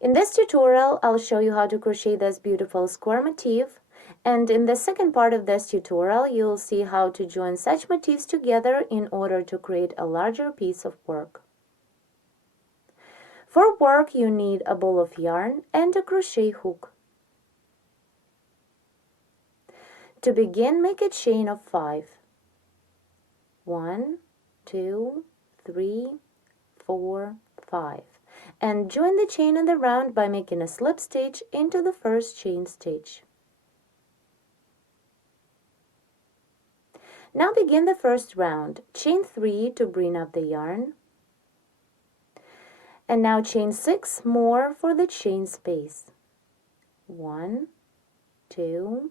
In this tutorial, I'll show you how to crochet this beautiful square motif, and in the second part of this tutorial, you'll see how to join such motifs together in order to create a larger piece of work. For work, you need a ball of yarn and a crochet hook. To begin, make a chain of 5. 1, 2, 3, 4, 5. And join the chain in the round by making a slip stitch into the first chain stitch. Now begin the first round. Chain 3 to bring up the yarn. And now chain 6 more for the chain space. 1, 2,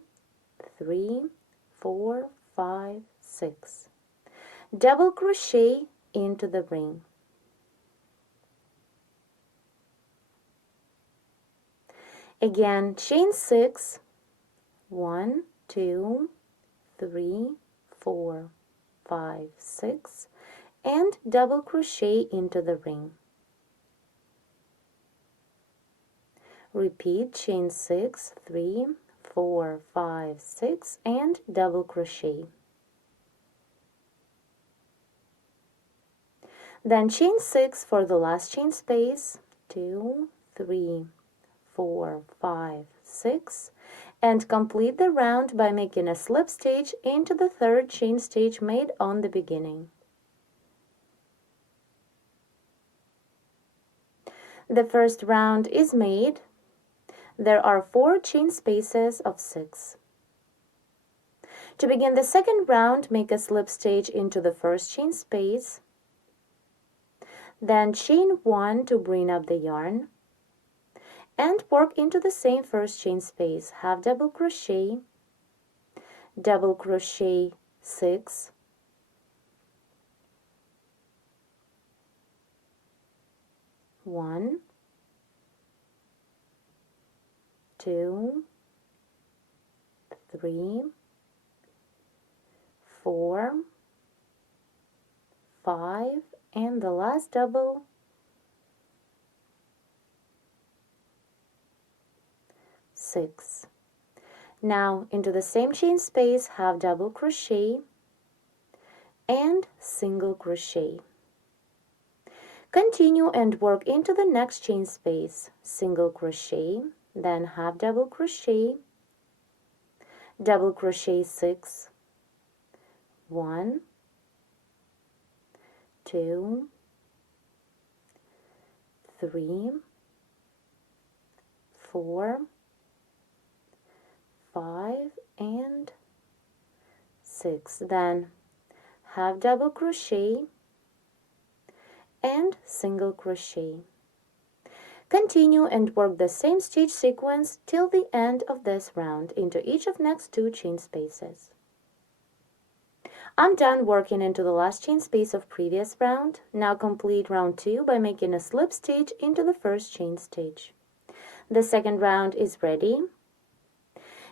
3, 4, 5, 6. Double crochet into the ring. Again, chain 6, 1, 2, 3, 4, 5, 6, and double crochet into the ring. Repeat chain 6, 3, 4, 5, 6, and double crochet. Then chain 6 for the last chain space, 2, 3, 4, 5, 6, and complete the round by making a slip stitch into the third chain stitch made on the beginning. The first round is made. There are 4 chain spaces of 6. To begin the second round, make a slip stitch into the first chain space, then chain 1 to bring up the yarn, and work into the same first chain space. Half double crochet 6, one, 2, 3, 4, 5, and the last double, 6. Now into the same chain space, half double crochet and single crochet. Continue and work into the next chain space, single crochet, then half double crochet 6, 1, 2, 3, 4, 5, and 6. Then half double crochet and single crochet. Continue and work the same stitch sequence till the end of this round into each of next 2 chain spaces. I'm done working into the last chain space of previous round. Now complete round 2 by making a slip stitch into the first chain stitch. The second round is ready.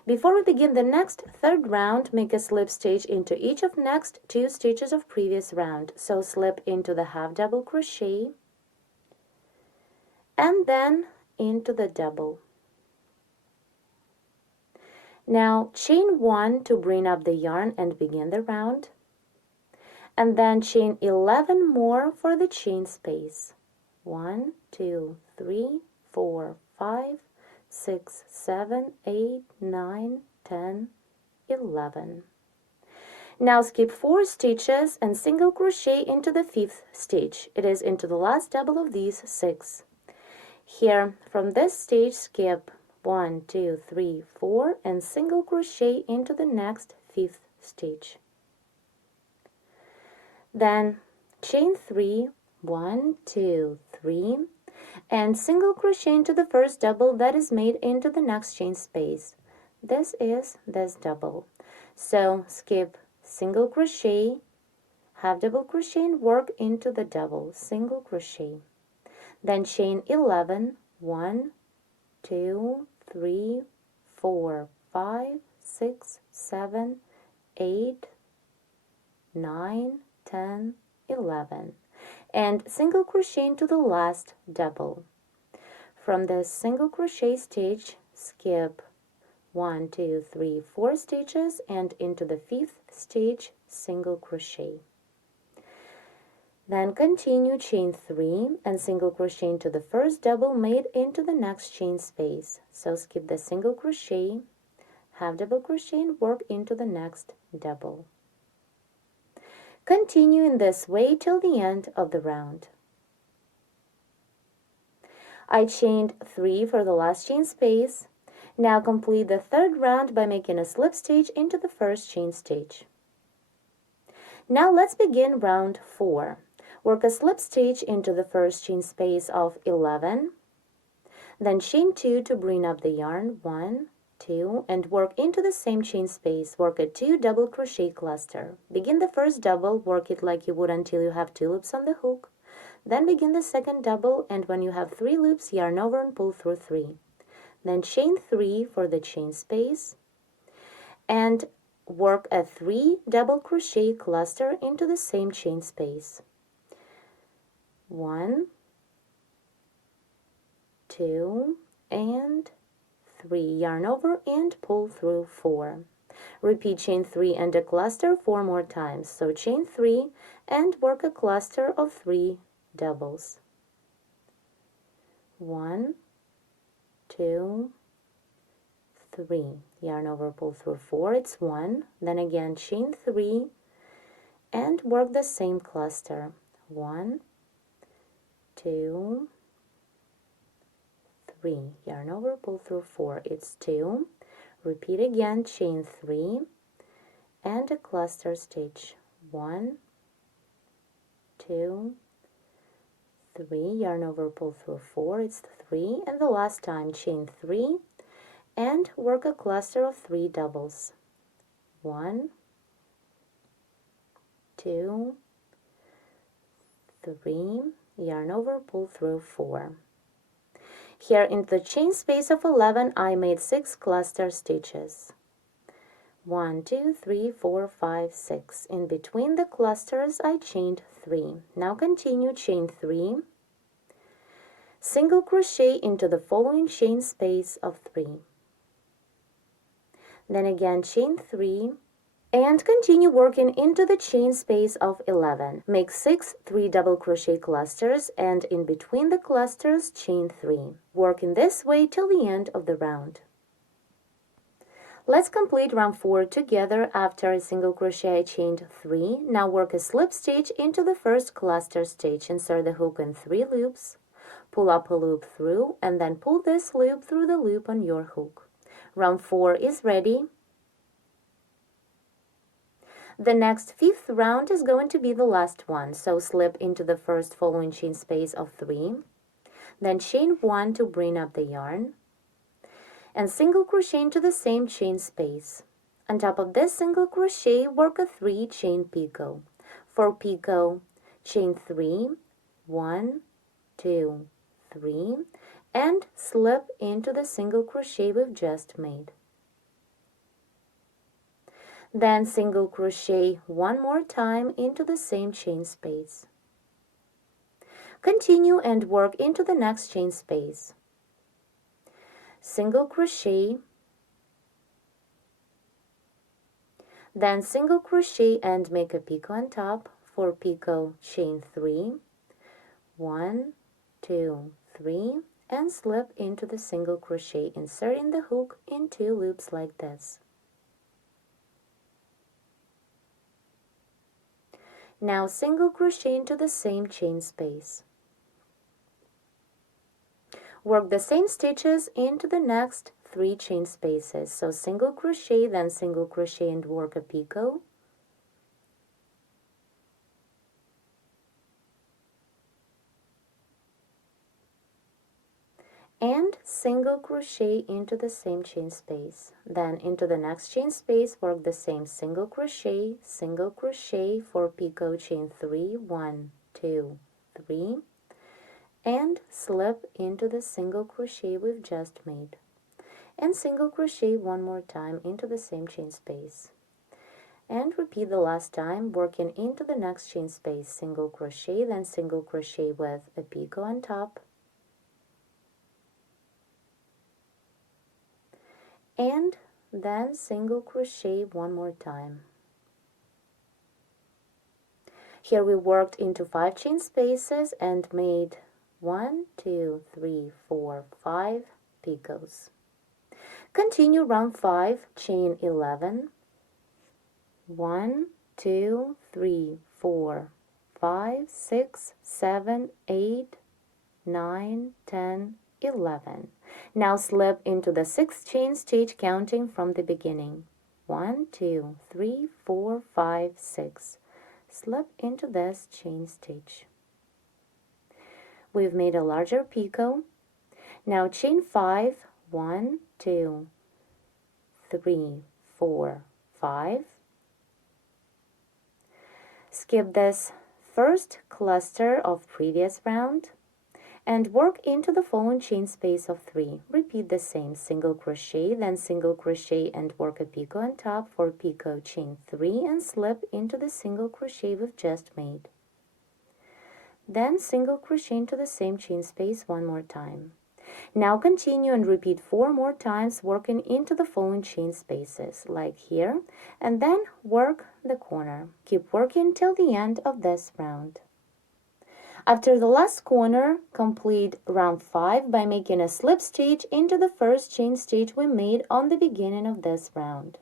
Before we begin the next third round, make a slip stitch into each of next 2 stitches of previous round. So slip into the half double crochet and then into the double. Now chain 1 to bring up the yarn and begin the round, and then chain 11 more for the chain space. 1, 2, 3, 4, 5, 6, 7, 8, 9, 10, 11. Now skip 4 stitches and single crochet into the 5th stitch. It is into the last double of these 6. Here, from this stitch, skip 1, 2, 3, 4, and single crochet into the next 5th stitch. Then chain 3, 1, 2, 3, and single crochet into the first double that is made into the next chain space. This is this double. So skip single crochet, half double crochet, and work into the double, single crochet. Then chain 11, 1, 2, 3, 4, 5, 6, 7, 8, 9, 10, 11, and single crochet into the last double. From the single crochet stitch, skip 1, 2, 3, 4 stitches and into the 5th stitch, single crochet. Then continue chain 3 and single crochet into the first double made into the next chain space. So skip the single crochet, half double crochet and work into the next double. Continue in this way till the end of the round. I chained 3 for the last chain space. Now complete the third round by making a slip stitch into the first chain stitch. Now let's begin round 4. Work a slip stitch into the first chain space of 11, then chain 2 to bring up the yarn, 1, 2, and work into the same chain space. Work a 2 double crochet cluster. Begin the first double, work it like you would until you have 2 loops on the hook. Then begin the second double, and when you have 3 loops, yarn over and pull through 3. Then chain 3 for the chain space, and work a 3 double crochet cluster into the same chain space. 1, 2, and 3. Yarn over and pull through 4. Repeat chain 3 and a cluster 4 more times. So chain 3 and work a cluster of 3 doubles. 1, 2, 3. Yarn over, pull through 4. It's 1. Then again chain 3 and work the same cluster. 1, 2, 3. Yarn over, pull through 4. It's 2. Repeat again, chain 3 and a cluster stitch. 1, 2, 3. Yarn over, pull through 4. It's 3. And the last time, chain 3 and work a cluster of 3 doubles. 1, 2, 3. Yarn over, pull through 4. Here in the chain space of 11, I made 6 cluster stitches. 1, 2, 3, 4, 5, 6. In between the clusters, I chained 3. Now continue chain 3, single crochet into the following chain space of 3. Then again chain 3, and continue working into the chain space of 11. Make 6 3 double crochet clusters, and in between the clusters chain 3. Work in this way till the end of the round. Let's complete round 4 together. After a single crochet I chained 3. Now work a slip stitch into the first cluster stitch. Insert the hook in 3 loops, pull up a loop through, and then pull this loop through the loop on your hook. Round 4 is ready. The next 5th round is going to be the last one, so slip into the first following chain space of 3, then chain 1 to bring up the yarn, and single crochet into the same chain space. On top of this single crochet, work a 3 chain picot. For picot, chain 3, 1, 2, 3, and slip into the single crochet we've just made. Then single crochet 1 more time into the same chain space. Continue and work into the next chain space. Single crochet, then single crochet and make a picot on top. For picot, chain 3, 1, 2, 3, and slip into the single crochet, inserting the hook in 2 loops like this. Now single crochet into the same chain space. Work the same stitches into the next 3 chain spaces. So single crochet, then single crochet and work a picot. And single crochet into the same chain space. Then into the next chain space, work the same single crochet for picot, chain 3, 1, 2, 3, and slip into the single crochet we've just made. And single crochet 1 more time into the same chain space. And repeat the last time, working into the next chain space, single crochet, then single crochet with a picot on top. and then single crochet one more time. Here we worked into 5 chain spaces and made 1, 2, 3, 4, 5 picots. Continue round 5, chain 11. 1, 2, 3, 4, 5, 6, 7, 8, 9, 10, 11. Now slip into the 6th chain stitch counting from the beginning. 1, 2, 3, 4, 5, 6. Slip into this chain stitch. We've made a larger picot. Now chain 5, 1, 2, 3, 4, 5. Skip this first cluster of previous round and work into the following chain space of 3. Repeat the same, single crochet, then single crochet and work a picot on top for picot, chain 3 and slip into the single crochet we've just made. Then single crochet into the same chain space one more time. Now continue and repeat 4 more times, working into the following chain spaces, like here, and then work the corner. Keep working till the end of this round. After the last corner, complete round 5 by making a slip stitch into the first chain stitch we made on the beginning of this round.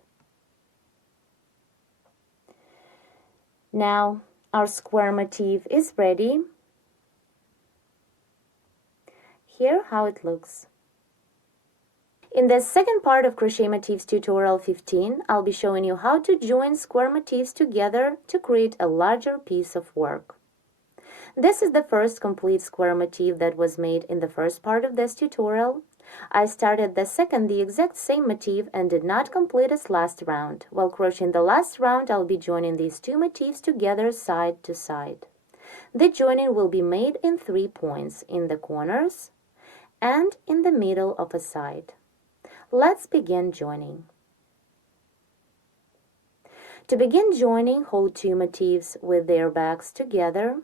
Now our square motif is ready. Here how it looks. In the second part of Crochet Motifs tutorial 15, I'll be showing you how to join square motifs together to create a larger piece of work. This is the first complete square motif that was made in the first part of this tutorial. I started the second the exact same motif and did not complete its last round. While crocheting the last round, I'll be joining these 2 motifs together side to side. The joining will be made in 3 points, in the corners and in the middle of a side. Let's begin joining. To begin joining, hold 2 motifs with their backs together.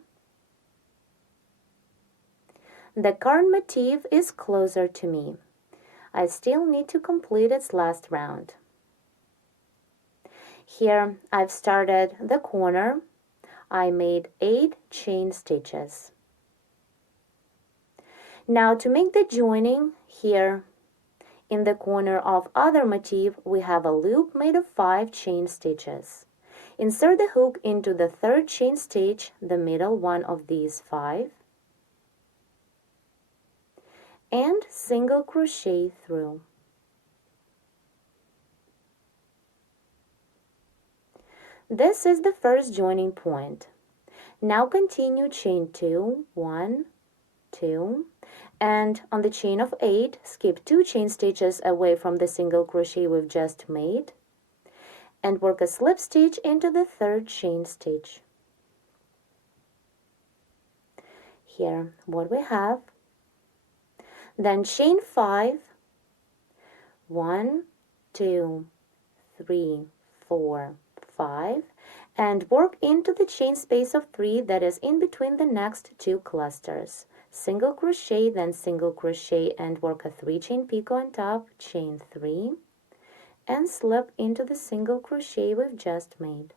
The current motif is closer to me. I still need to complete its last round. Here I've started the corner. I made 8 chain stitches. Now to make the joining, here in the corner of other motif we have a loop made of 5 chain stitches. Insert the hook into the 3rd chain stitch, the middle one of these 5, and single crochet through. This is the first joining point. Now continue chain 2, 1, 2, and on the chain of 8, skip 2 chain stitches away from the single crochet we've just made, and work a slip stitch into the 3rd chain stitch. Here, what we have. Then chain 5, 1, 2, 3, 4, 5, and work into the chain space of 3 that is in between the next 2 clusters. Single crochet, then single crochet and work a 3 chain picot on top, chain 3, and slip into the single crochet we've just made.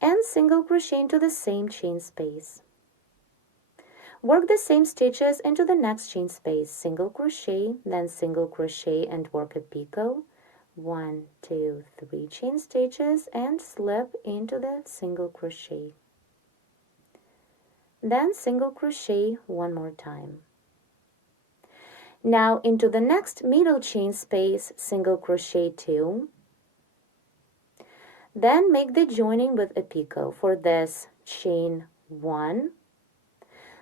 And single crochet into the same chain space. Work the same stitches into the next chain space, single crochet, then single crochet and work a picot, 1, 2, 3 chain stitches and slip into the single crochet. Then single crochet one more time. Now into the next middle chain space, single crochet 2. Then make the joining with a picot. For this, chain 1.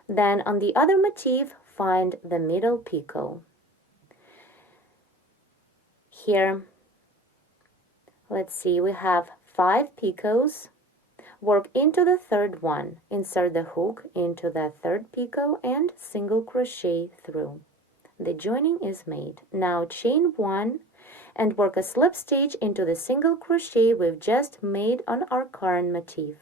Then on the other motif, find the middle picot. Here, let's see, we have 5 picots. Work into the 3rd one. Insert the hook into the 3rd picot and single crochet through. The joining is made. Now chain 1 and work a slip stitch into the single crochet we've just made on our current motif.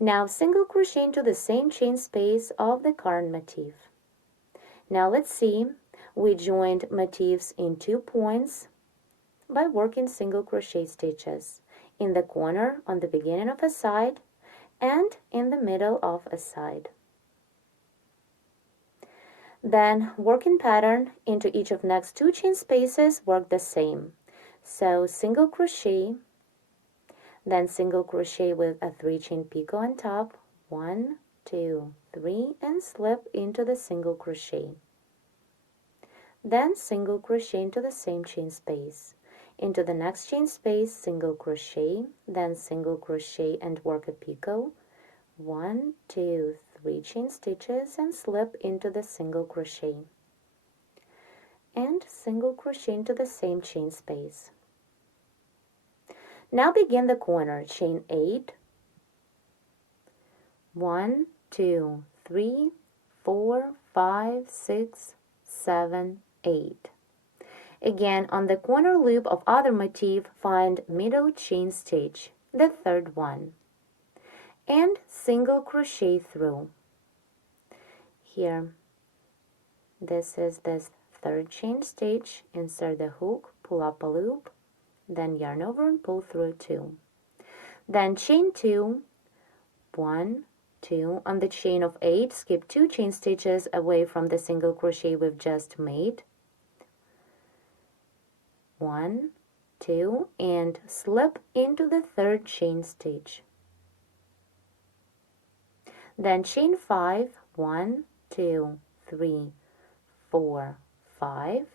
Now single crochet into the same chain space of the current motif. Now let's see, we joined motifs in 2 points by working single crochet stitches in the corner on the beginning of a side and in the middle of a side. Then working pattern into each of next 2 chain spaces work the same. So single crochet, then single crochet with a 3 chain picot on top, 1, 2, 3, and slip into the single crochet. Then single crochet into the same chain space. Into the next chain space, single crochet, then single crochet and work a picot, 1, 2, 3 chain stitches and slip into the single crochet. And single crochet into the same chain space. Now begin the corner, chain 8, 1, 2, 3, 4, 5, 6, 7, 8. Again, on the corner loop of other motif, find middle chain stitch, the third one, and single crochet through. Here, this is this third chain stitch, insert the hook, pull up a loop, then yarn over and pull through 2. Then chain 2, 1, 2, on the chain of 8, skip 2 chain stitches away from the single crochet we've just made, 1, 2, and slip into the third chain stitch. Then chain 5, 1, 2, 3, 4, 5.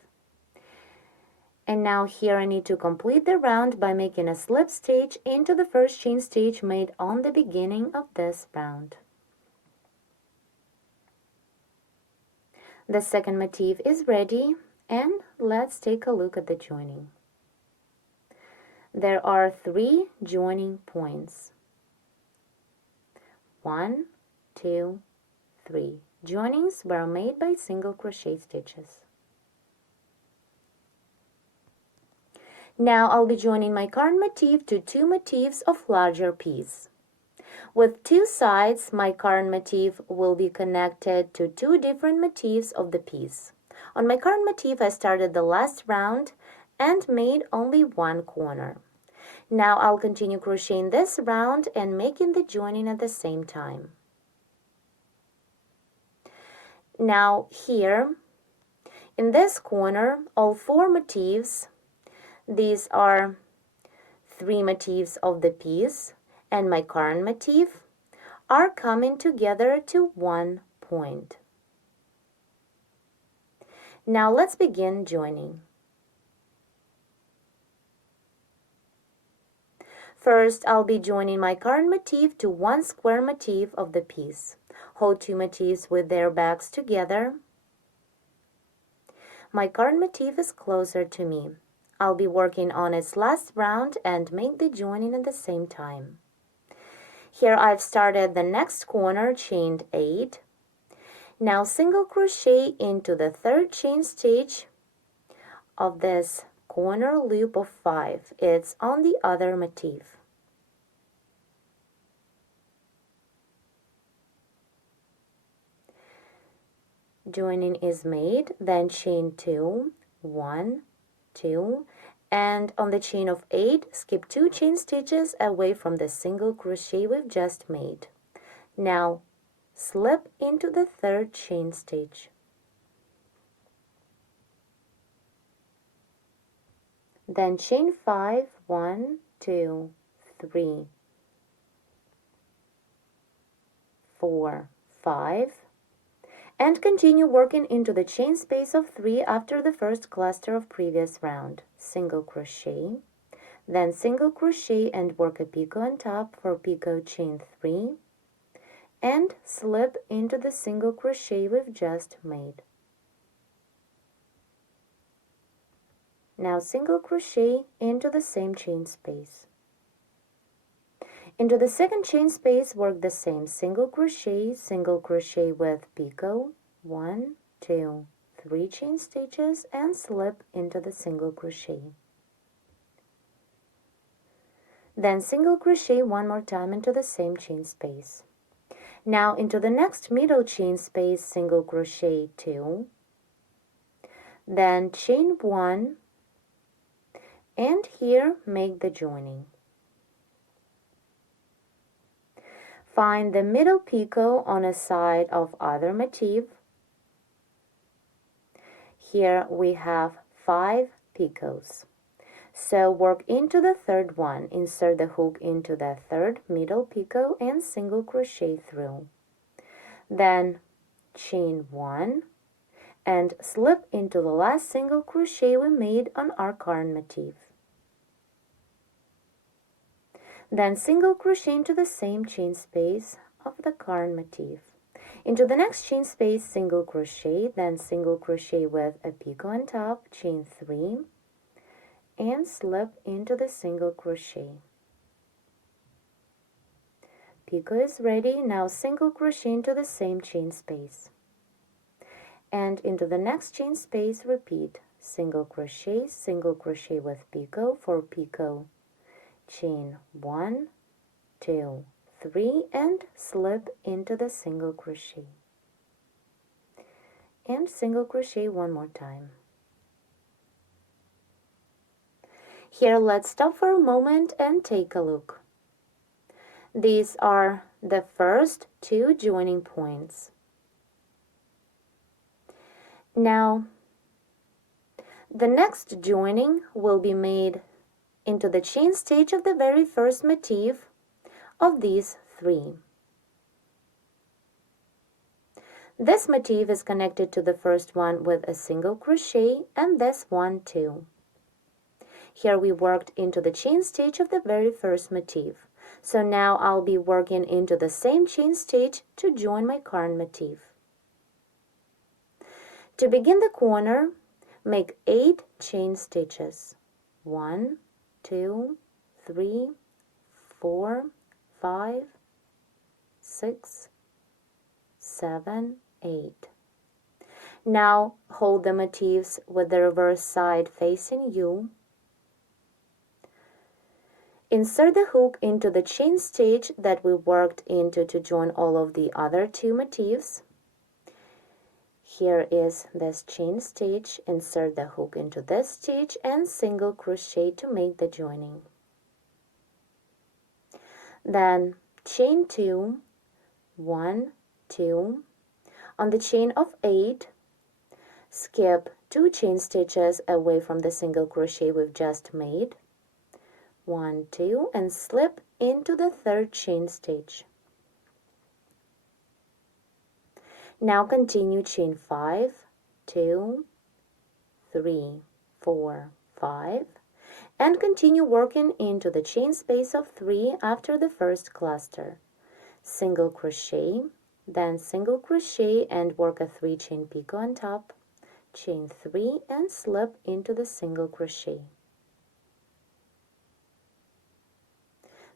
And now here I need to complete the round by making a slip stitch into the first chain stitch made on the beginning of this round. The second motif is ready, and let's take a look at the joining. There are 3 joining points. 1, 2, 3. Joinings were made by single crochet stitches. Now I'll be joining my current motif to 2 motifs of larger piece. With 2 sides, my current motif will be connected to 2 different motifs of the piece. On my current motif, I started the last round and made only 1 corner. Now I'll continue crocheting this round and making the joining at the same time. Now here, in this corner, all 4 motifs, these are 3 motifs of the piece, and my current motif are coming together to 1 point. Now let's begin joining. First, I'll be joining my current motif to 1 square motif of the piece. Hold 2 motifs with their backs together. My current motif is closer to me. I'll be working on its last round and make the joining at the same time. Here I've started the next corner, chained 8. Now single crochet into the third chain stitch of this corner loop of 5. It's on the other motif. Joining is made, then chain 2, 1, 2, and on the chain of 8, skip 2 chain stitches away from the single crochet we've just made. Now slip into the third chain stitch. Then chain 5, 1, 2, 3, 4, 5, and continue working into the chain space of 3 after the first cluster of previous round. Single crochet, then single crochet and work a picot on top for picot chain 3, and slip into the single crochet we've just made. Now single crochet into the same chain space. Into the second chain space, work the same single crochet with picot, 1, 2, 3 chain stitches and slip into the single crochet. Then single crochet one more time into the same chain space. Now into the next middle chain space, single crochet 2, then chain 1, and here make the joining. Find the middle picot on a side of other motif. Here we have 5 picots. So work into the third one, insert the hook into the third middle picot and single crochet through. Then chain 1 and slip into the last single crochet we made on our yarn motif. Then single crochet into the same chain space of the yarn motif. Into the next chain space, single crochet, then single crochet with a picot on top, chain 3, and slip into the single crochet. Picot is ready. Now single crochet into the same chain space. And into the next chain space, repeat single crochet with picot for picot, chain 1, 2, 3, and slip into the single crochet. And single crochet one more time. Here, let's stop for a moment and take a look. These are the first 2 joining points. Now, the next joining will be made into the chain stitch of the very first motif of these 3. This motif is connected to the first one with a single crochet, and this one too. Here we worked into the chain stitch of the very first motif. So now I'll be working into the same chain stitch to join my yarn motif. To begin the corner, make 8 chain stitches. 1, 2, 3, 4, 5, 6, 7, 8. Now hold the motifs with the reverse side facing you. Insert the hook into the chain stitch that we worked into to join all of the other 2 motifs. Here is this chain stitch. Insert the hook into this stitch and single crochet to make the joining. Then chain 2, 1, 2. On the chain of 8, skip 2 chain stitches away from the single crochet we've just made. 1, 2, and slip into the third chain stitch. Now continue chain 5, 2, 3, 4, 5, and continue working into the chain space of 3 after the first cluster. Single crochet, then single crochet and work a 3 chain picot on top, chain 3 and slip into the single crochet.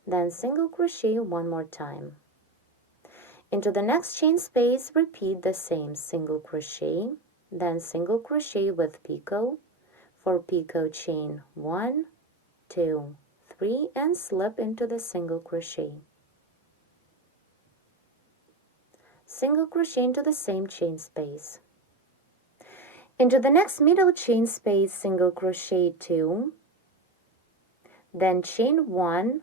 Then single crochet one more time. Into the next chain space, repeat the same single crochet, then single crochet with picot for picot, chain 1, 2, 3, and slip into the single crochet. Single crochet into the same chain space. Into the next middle chain space, single crochet 2, then chain 1,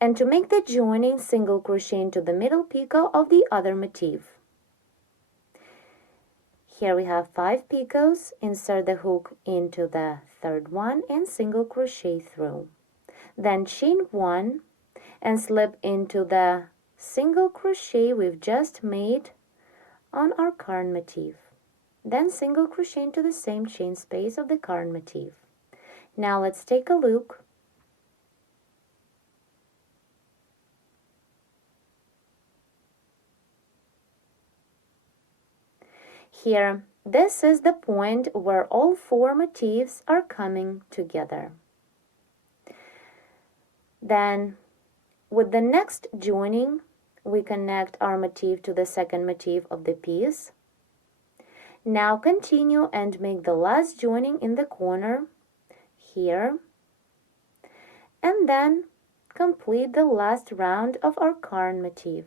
and to make the joining, single crochet into the middle picot of the other motif. Here we have 5 picots. Insert the hook into the third one and single crochet through. Then chain 1 and slip into the single crochet we've just made on our yarn motif. Then single crochet into the same chain space of the yarn motif. Now let's take a look. Here, this is the point where all 4 motifs are coming together. Then, with the next joining, we connect our motif to the second motif of the piece. Now continue and make the last joining in the corner, here, and then complete the last round of our yarn motif.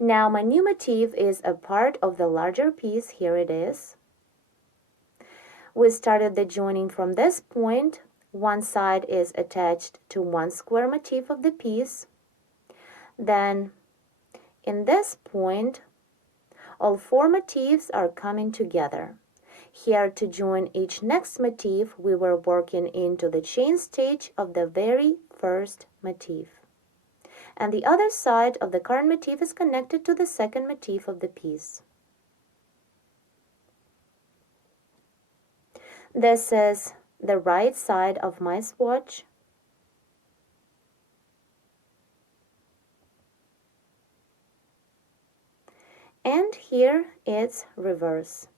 Now my new motif is a part of the larger piece. Here it is. We started the joining from this point. One side is attached to one square motif of the piece. Then in this point, all four motifs are coming together. Here to join each next motif, we were working into the chain stitch of the very first motif. And the other side of the current motif is connected to the second motif of the piece. This is the right side of my swatch. And here it's reverse.